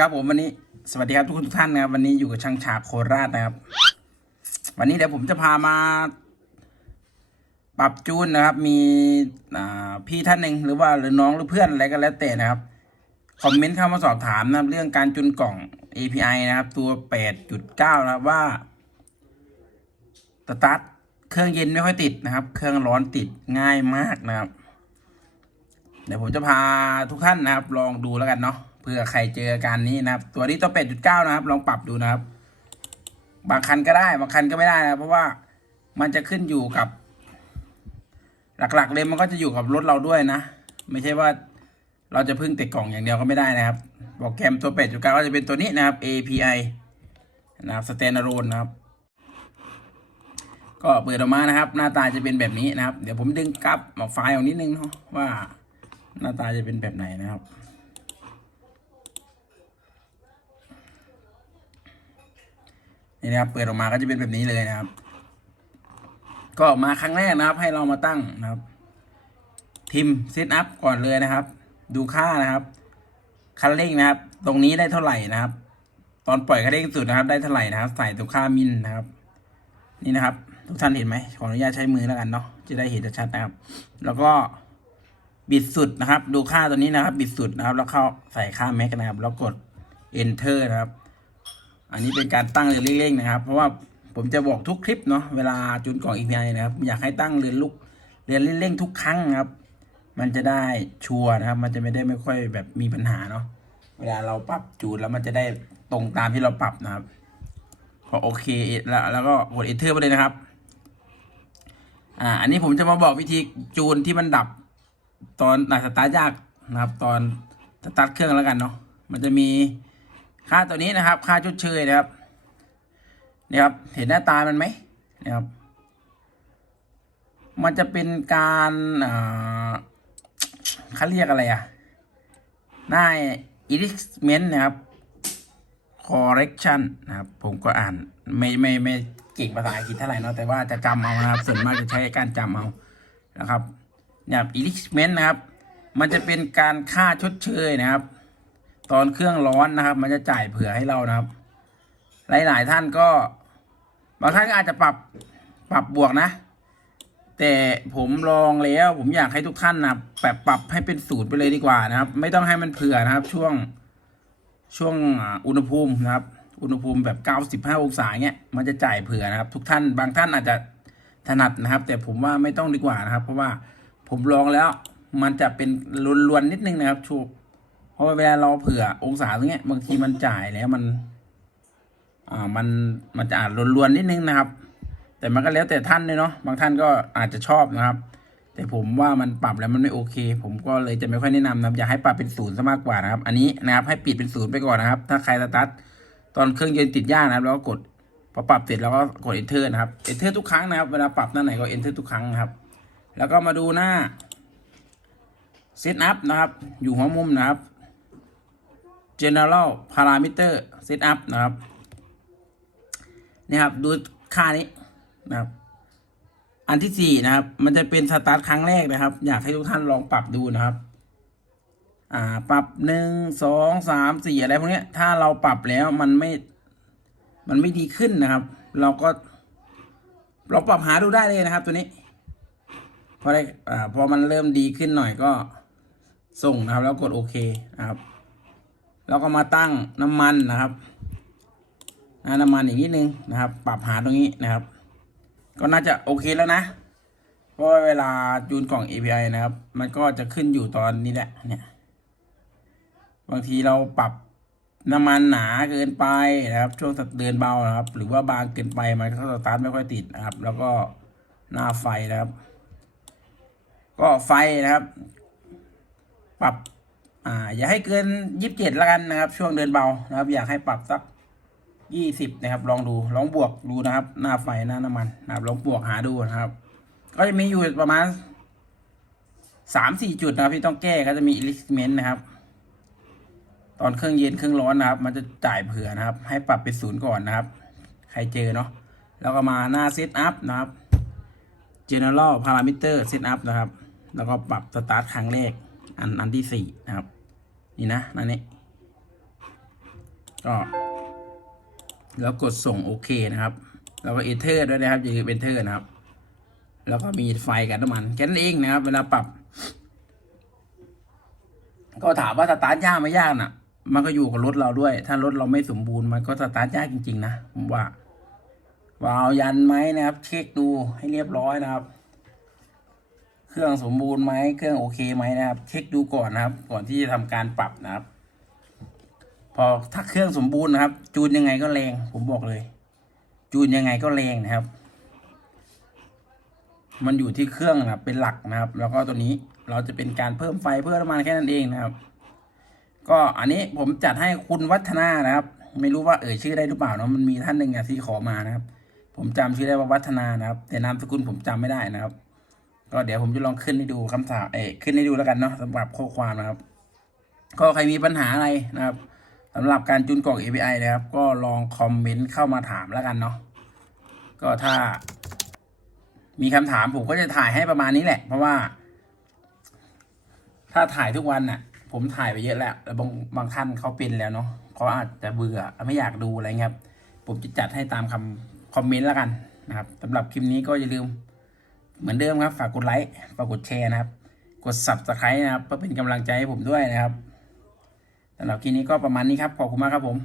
ครับผมวันนี้สวัสดีครับทุกคนทุกท่านนะครับวันนี้อยู่กับช่างฉาบโคราชนะครับ วันนี้เดี๋ยวผมจะพามา ปรับจูนนะครับ มีพี่ท่านหนึ่งหรือว่าหรือน้องหรือเพื่อนอะไรก็แล้วแต่นะครับคอมเมนต์เข้ามาสอบถามนะครับ เรื่องการจูนกล่อง API นะครับ ตัว 8.9 นะครับว่าสตาร์ทเครื่องเย็นไม่ค่อยติดนะครับ เครื่องร้อนติดง่ายมากนะครับ เดี๋ยวผมจะพาทุกท่านนะครับ ลองดูแล้วกันเนาะ เผื่อใครเจออาการนี้นะครับ ตัวนี้ตัว8.9นะครับ ลองปรับดูนะครับ บางคันก็ได้ บางคันก็ไม่ได้นะเพราะว่ามันจะขึ้นอยู่กับ หลักๆเลยมันก็จะอยู่กับรถเราด้วยนะ ไม่ใช่ว่าเราจะพึ่งแต่กล่องอย่างเดียวก็ไม่ได้นะครับโปรแกรมตัว8.9ก็จะเป็นตัวนี้นะครับ API นะครับ standalone นะครับ ก็เปิดออกมานะครับ หน้าตาจะเป็นแบบนี้นะครับ เดี๋ยวผมดึงกลับมาไฟล์ออกนิดนึงเนาะว่า หน้าตาจะเป็นแบบไหนนะครับ นี่นะครับ เปิดออกมาก็จะเป็นแบบนี้เลยนะครับ ก็มาครั้งแรกนะครับ ให้เรามาตั้งนะครับทิมเซตอัพก่อนเลยนะครับ ดูค่านะครับคันเร่งนะครับ ตรงนี้ได้เท่าไหร่นะครับ ตอนปล่อยคันเร่งสุดนะครับ ได้เท่าไหร่นะครับใส่ตัวค่ามินนะครับ นี่นะครับ ทุกท่านเห็นไหมขออนุญาตใช้มือแล้วกันเนาะจะได้เห็นชัดนะครับ แล้วก็บิดสุดนะครับ ดูค่าตัวนี้นะครับ บิดสุดนะครับ แล้วเข้าใส่ค่าแม็กนะครับ แล้วกด enter นะครับ อันนี้เป็นการตั้งเรือนเร่งๆนะครับ เพราะว่าผมจะบอกทุกคลิปเนาะเวลาจูนกล่อง API นะครับ อยากให้ตั้งเรือนลูกเรือนเร่งๆทุกครั้งครับ มันจะได้ชัวร์นะครับ มันจะไม่ได้ไม่ค่อยแบบมีปัญหาเนาะเวลาเราปรับจูนแล้วมันจะได้ตรงตามที่เราปรับนะครับพอโอเคแล้วแล้วก็กด enter ไปเลยนะครับ อ่า อันนี้ผมจะมาบอกวิธีจูนที่มันดับ ตอนหนักสตาร์ทยากนะครับ ตอนสตาร์ทเครื่องแล้วกันเนาะมันจะมี ค่าตัวนี้นะครับ ค่าชดเชยนะครับนี่ครับ เห็นหน้าตามันไหมนะครับ มันจะเป็นการเขาเรียกอะไรอะหน้า erasement นะครับ correction นะครับ ผมก็อ่านไม่ไม่ไม่เก่งภาษาอังกฤษเท่าไหร่เนาะแต่ว่าจะจำเอานะครับ ส่วนมากจะใช้การจำเอานะครับเนี่ย erasement นะครับ มันจะเป็นการค่าชดเชยนะครับ ตอนเครื่องร้อนนะครับ มันจะจ่ายเผื่อให้เรานะครับ หลาย ๆ ท่านก็ บางท่านก็อาจจะปรับปรับบวกนะ แต่ผมลองแล้วผมอยากให้ทุกท่านนะแบบปรับให้เป็นศูนย์ไปเลยดีกว่านะครับ ไม่ต้องให้มันเผื่อนะครับ ช่วงช่วงอุณหภูมินะครับ อุณหภูมิแบบ 95 องศาเงี้ยมันจะจ่ายเผื่อนะครับ ทุกท่านบางท่านอาจจะถนัดนะครับ แต่ผมว่าไม่ต้องดีกว่านะครับ เพราะว่าผมลองแล้วมันจะเป็นลวนๆนิดนึงนะครับชูเพ ราะเวลาเราเผื่อองศาตรงเนี้ยบางทีมันจ่ายแล้วมัน อ่ามันมันจะอาจลวนๆนิดนึงนะครับ แต่มันก็แล้วแต่ท่านเลยเนาะบางท่านก็อาจจะชอบนะครับ แต่ผมว่ามันปรับแล้วมันไม่โอเค ผมก็เลยจะไม่ค่อยแนะนำนะอยากให้ปรับเป็นศูนย์ซะมากกว่านะครับ อันนี้นะครับ ให้ปิดเป็นศูนย์ไปก่อนนะครับ ถ้าใครสตาร์ทตอนเครื่องยนต์ติดยากนะครับ แล้วก็กดพอปรับเสร็จแล้วก็กด enter นะครับ enter ทุกครั้งนะครับ เวลาปรับหน้าไหนก็ enter ทุกครั้งนะครับ แล้วก็มาดูหน้า set up นะครับ อยู่หัวมุมนะครับ general parameter set up นะครับนี่ครับ ดูค่านี้นะครับ อันที่สี่นะครับ มันจะเป็นสตาร์ทครั้งแรกนะครับ อยากให้ทุกท่านลองปรับดูนะครับ อ่า ปรับหนึ่งสองสามสี่อะไรพวกเนี้ยถ้าเราปรับแล้วมันไม่ มันไม่ดีขึ้นนะครับ เราก็ลองปรับหาดูได้เลยนะครับ ตัวนี้พอได้อ่าพอมันเริ่มดีขึ้นหน่อยก็ส่งนะครับ แล้วกดโอเคนะครับ แล้วก็มาตั้งน้ำมันนะครับน้ำมันอีกนิดนึงนะครับ ปรับหาตรงนี้นะครับ ก็น่าจะโอเคแล้วนะ เพราะเวลาจูนกล่อง API นะครับ มันก็จะขึ้นอยู่ตอนนี้แหละเนี่ยบางทีเราปรับน้ำมันหนาเกินไปนะครับ ช่วงเดินเบานะครับ หรือว่าบางเกินไปมันก็สตาร์ทไม่ค่อยติดนะครับ แล้วก็หน้าไฟนะครับ ก็ไฟนะครับ ปรับ อ่าอย่าให้เกินยี่สิบเจ็ดละกันนะครับ ช่วงเดินเบานะครับ อยากให้ปรับสักยี่สิบนะครับ ลองดูลองบวกดูนะครับ หน้าไฟหน้าน้ำมันนะครับลองบวกหาดูนะครับ ก็จะมีอยู่ประมาณสามสี่จุดนะครับที่ต้องแก้ก็จะมี element นะครับ ตอนเครื่องเย็นเครื่องร้อนนะครับ มันจะจ่ายเผื่อนะครับ ให้ปรับเป็นศูนย์ก่อนนะครับ ใครเจอเนาะแล้วก็มาหน้า set up นะครับ general parameter set up นะครับ แล้วก็ปรับ start ครั้งแรก อันอันที่สี่นะครับ นี่นะนั่นนี้ก็แล้วกดส่งโอเคนะครับ แล้วก็เอเทอร์ด้วยนะครับอย่าลืมเอเทอร์นะครับ แล้วก็มีไฟกับน้ำมันแค่นั้นเองนะครับ เวลาปรับ ก็ถามว่าสตาร์ทยากไม่ยากน่ะ มันก็อยู่กับรถเราด้วย ถ้ารถเราไม่สมบูรณ์มันก็สตาร์ทยากจริง ๆ นะผมว่าวาล์วยันไหมนะครับ เช็คดูให้เรียบร้อยนะครับ เครื่องสมบูรณ์ไหมเครื่องโอเคไหมนะครับ เช็คดูก่อนนะครับ ก่อนที่จะทำการปรับนะครับ พอถ้าเครื่องสมบูรณ์นะครับ จูนยังไงก็แรง ผมบอกเลย จูนยังไงก็แรงนะครับ มันอยู่ที่เครื่องนะครับเป็นหลักนะครับ แล้วก็ตัวนี้เราจะเป็นการเพิ่มไฟเพิ่มน้ำมันแค่นั้นเองนะครับ ก็อันนี้ผมจัดให้คุณวัฒนานะครับ ไม่รู้ว่าเอ่ยชื่อได้หรือเปล่าเนาะมันมีท่านหนึ่งอะที่ขอมานะครับ ผมจำชื่อได้ว่าวัฒนานะครับ แต่นามสกุลผมจำไม่ได้นะครับ ก็เดี๋ยวผมจะลองขึ้นให้ดูคำถามเอ้ขึ้นให้ดูแล้วกันเนาะสำหรับข้อความนะครับ ก็ใครมีปัญหาอะไรนะครับสำหรับการจูนกล่อง API นะครับ ก็ลองคอมเมนต์เข้ามาถามแล้วกันเนาะก็ถ้า มีคำถามผมก็จะถ่ายให้ประมาณนี้แหละ เพราะว่า ถ้าถ่ายทุกวันน่ะ ผมถ่ายไปเยอะแล้วแล้วบางบางท่านเขาเป็นแล้วเนาะเขาอาจจะเบื่อไม่อยากดูอะไรเงี้ยครับ ผมจะจัดให้ตามคำคอมเมนต์แล้วกันนะครับสำหรับคลิปนี้ก็อย่าลืม เหมือนเดิมครับ ฝากกดไลค์ฝากกดแชร์นะครับ กด subscribe นะครับเพื่อเป็นกำลังใจให้ผมด้วยนะครับสำหรับคลิปนี้ก็ประมาณนี้ครับ ขอบคุณมากครับผม